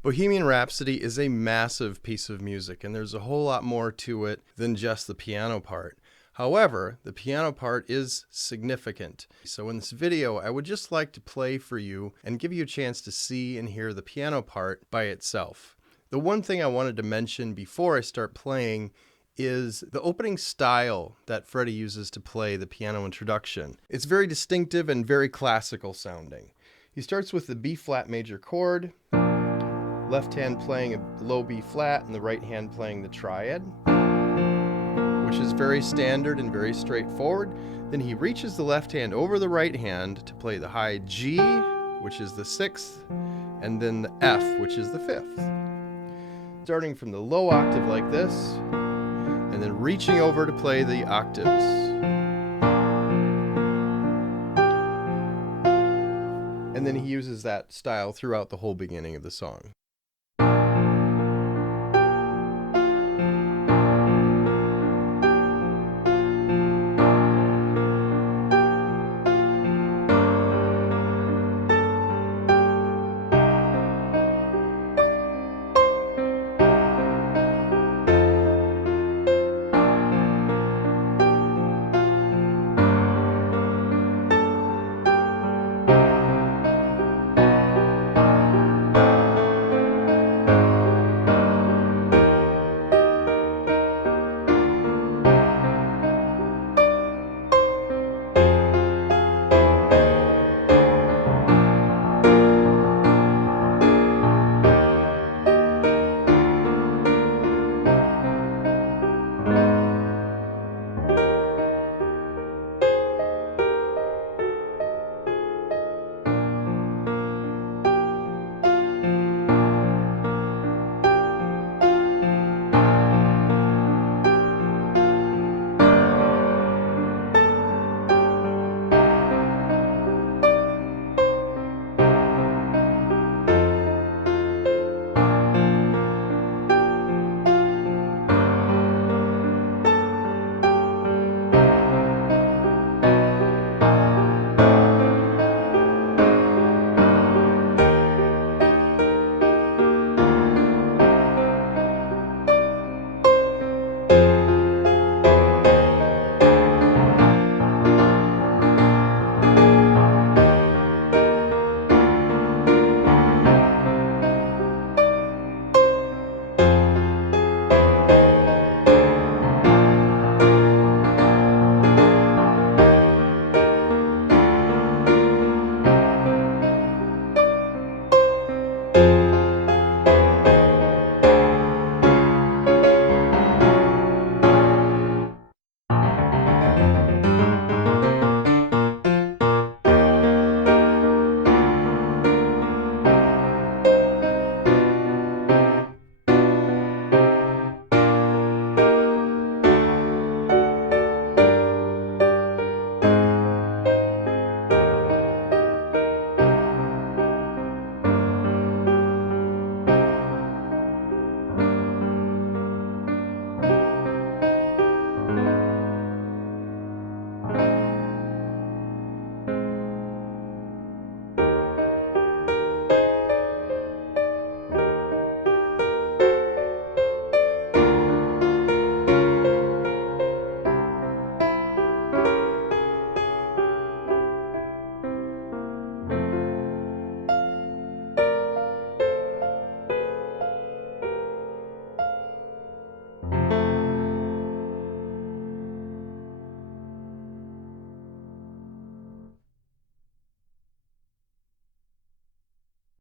Bohemian Rhapsody is a massive piece of music, and there's a whole lot more to it than just the piano part. However, the piano part is significant. So in this video, I would just like to play for you and give you a chance to see and hear the piano part by itself. The one thing I wanted to mention before I start playing is the opening style that Freddie uses to play the piano introduction. It's very distinctive and very classical sounding. He starts with the B flat major chord, left hand playing a low B flat and the right hand playing the triad, which is very standard and very straightforward. Then he reaches the left hand over the right hand to play the high G, which is the sixth, and then the F, which is the fifth. Starting from the low octave like this, and then reaching over to play the octaves. And then he uses that style throughout the whole beginning of the song.